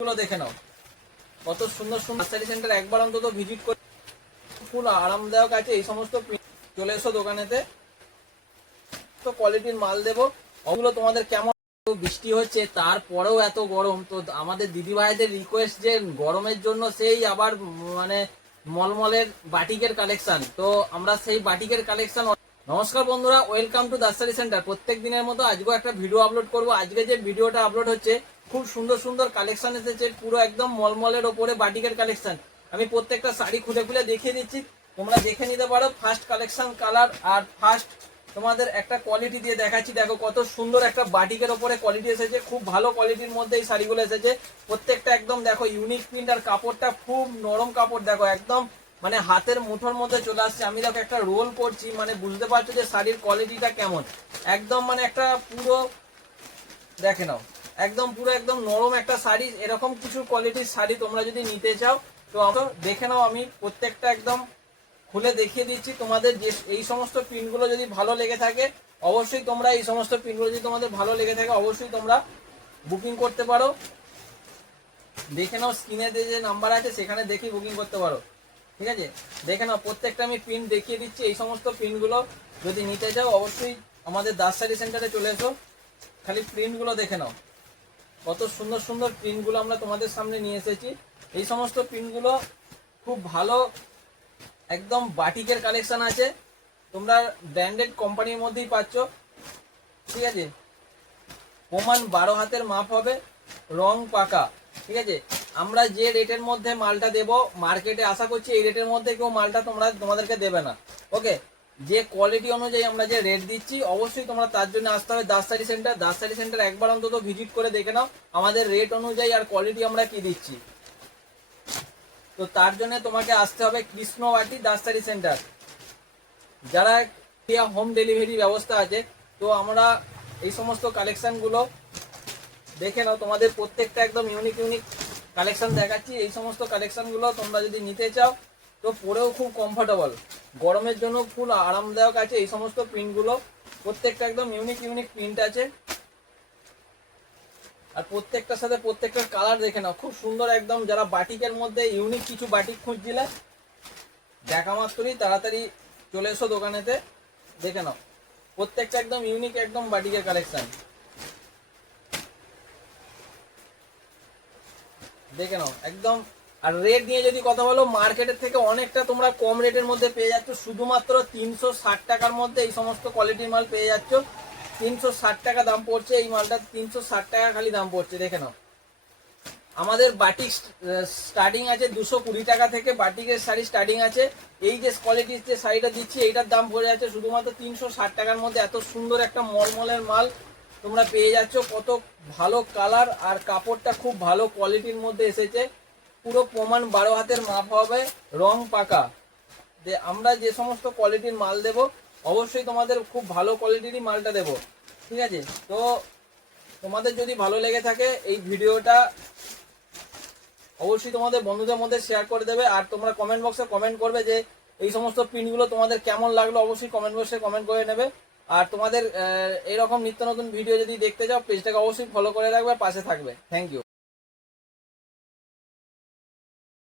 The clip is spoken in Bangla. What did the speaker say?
গুলো দেখে নাও, কত সুন্দর সুন্দর নার্সারি সেন্টার একবার অন্তত ভিজিট করে, ফুল আরামদায়ক আছে। এই সমস্ত চলে এসো দোকানেতে, তো কোয়ালিটির মাল দেবো। ওগুলো তোমাদের কেমন, বৃষ্টি হচ্ছে তারপরেও এত গরম, তো আমাদের দিদি ভাইদের রিকোয়েস্ট যে গরমের জন্য সেই আবার মানে মলমলের বাটিকের কালেকশন, তো আমরা সেই বাটিকের কালেকশন। নমস্কার বন্ধুরা, ওয়েলকাম টু দাসারি সেন্টার। প্রত্যেক দিনের মতো আজকেও একটা ভিডিও আপলোড করব। আজকে যে ভিডিওটা আপলোড হচ্ছে, খুব সুন্দর সুন্দর কালেকশন এসেছে, পুরো একদম মলমলের ওপরে বাটিকের কালেকশন। আমি প্রত্যেকটা শাড়ি খুলে খুলে দেখিয়ে দিচ্ছি, তোমরা দেখে নিতে পারো। ফার্স্ট কালেকশন কালার আর ফার্স্ট তোমাদের একটা কোয়ালিটি দিয়ে দেখাচ্ছি। দেখো কত সুন্দর একটা বাটিকের ওপরে কোয়ালিটি এসেছে, খুব ভালো কোয়ালিটির মধ্যে এই শাড়িগুলো এসেছে। প্রত্যেকটা একদম দেখো ইউনিক প্রিন্ট, আর কাপড়টা খুব নরম কাপড়। দেখো একদম মানে হাতের মুঠোর মধ্যে চলে আসছে। আমি দেখো একটা রোল করছি, মানে বুঝতে পারছো যে শাড়ির কোয়ালিটিটা কেমন। একদম মানে একটা পুরো দেখে নাও, একদম পুরো একদম নরম একটা শাড়ি। এরকম কিছু কোয়ালিটির শাড়ি তোমরা যদি নিতে চাও তো দেখে নাও। আমি প্রত্যেকটা একদম খুলে দেখিয়ে দিচ্ছি তোমাদের। যে এই সমস্ত প্রিন্টগুলো যদি ভালো লেগে থাকে, অবশ্যই তোমরা এই সমস্ত প্রিন্টগুলো যদি তোমাদের ভালো লেগে থাকে, অবশ্যই তোমরা বুকিং করতে পারো। দেখে নাও, স্ক্রিনে যে নাম্বার আছে সেখানে দেখে বুকিং করতে পারো, ঠিক আছে। দেখে নাও, প্রত্যেকটা আমি প্রিন্ট দেখিয়ে দিচ্ছি। এই সমস্ত প্রিন্টগুলো যদি নিতে চাও, অবশ্যই আমাদের দাসারি সেন্টারে চলে এসো। খালি প্রিন্টগুলো দেখে নাও, কত সুন্দর সুন্দর প্রিন্টগুলো আমরা তোমাদের সামনে নিয়ে এসেছি। এই সমস্ত প্রিন্টগুলো খুব ভালো, একদম বাটিকের কালেকশন আছে। তোমরা ব্র্যান্ডেড কোম্পানির মধ্যেই পাচ্ছ, ঠিক আছে। প্রমাণ 12 হাতের মাপ হবে, রং পাকা, ঠিক আছে। আমরা যে রেটের মধ্যে মালটা দেব, মার্কেটে আশা করছি এই রেটের মধ্যে কেউ মালটা তোমাদেরকে দেবে না। ওকে, যে কোয়ালিটি অনুযায়ী আমরা যে রেট দিচ্ছি, অবশ্যই তোমরা তার জন্য আসতে হবে দাসারি সেন্টার। দাসারি সেন্টার একবার অন্তত ভিজিট করে দেখে নাও আমাদের রেট অনুযায়ী আর কোয়ালিটি আমরা কি দিচ্ছি। তো তার জন্য তোমাকে আসতে হবে কৃষ্ণবাটি দাসারি সেন্টার। যারা হোম ডেলিভারি ব্যবস্থা আছে, তো আমরা এই সমস্ত কালেকশনগুলো দেখে নাও। তোমাদের প্রত্যেকটা একদম ইউনিক ইউনিক কালেকশন দেখাচ্ছি। এই সমস্ত কালেকশনগুলো তোমরা যদি নিতে চাও, তো পরেও খুব কমফোর্টেবল, গরমের জন্য খুব আরামদায়ক আছে। এই সমস্ত প্রিন্টগুলো প্রত্যেকটা একদম ইউনিক ইউনিক প্রিন্ট আছে, আর প্রত্যেকটার সাথে প্রত্যেকটার কালার দেখে নাও, খুব সুন্দর একদম। যারা বাটিকের মধ্যে ইউনিক কিছু বাটিক খুঁজছিলে, দেখা মাত্রই তাড়াতাড়ি চলে এসো দোকানেতে, দেখে নাও। প্রত্যেকটা একদম ইউনিক একদম বাটিকের কালেকশন, দেখে নাও একদম। আর রেট নিয়ে যদি কথা বলো, মার্কেটের থেকে অনেকটা তোমরা কম রেটের মধ্যে পেয়ে যাচ্ছ। শুধুমাত্র 360 টাকার মধ্যে এই সমস্ত কোয়ালিটির মাল পেয়ে যাচ্ছ। 360 টাকা দাম পড়ছে এই মালটা, 360 টাকা খালি দাম পড়ছে, দেখে নাও। আমাদের বাটিক স্টার্টিং আছে 220 টাকা থেকে, বাটিকের শাড়ি স্টার্টিং আছে। এই যে কোয়ালিটির যে শাড়িটা দিচ্ছি, এইটার দাম পড়ে যাচ্ছে শুধুমাত্র 360 টাকার মধ্যে। এত সুন্দর একটা মলমলের মাল তোমরা পেয়ে যাচ্ছ, কত ভালো কালার, আর কাপড়টা খুব ভালো কোয়ালিটির মধ্যে এসেছে। পুরো প্রমাণ 12 হাতের মাপ হবে, রং পাকা। আমরা যে সমস্ত কোয়ালিটির মাল দেব, অবশ্যই তোমাদের খুব ভালো কোয়ালিটিরই মালটা দেব, ঠিক আছে। তো তোমাদের যদি ভালো লেগে থাকে এই ভিডিওটা, অবশ্যই তোমাদের বন্ধুদের মধ্যে শেয়ার করে দেবে। আর তোমরা কমেন্ট বক্সে কমেন্ট করবে যে এই সমস্ত প্রিন্টগুলো তোমাদের কেমন লাগলো, অবশ্যই কমেন্ট বক্সে কমেন্ট করে নেবে। আর তোমাদের এরকম নিত্য নতুন ভিডিও যদি দেখতে চাও, পেজটাকে অবশ্যই ফলো করে রাখবে, পাশে থাকবে। Thank you.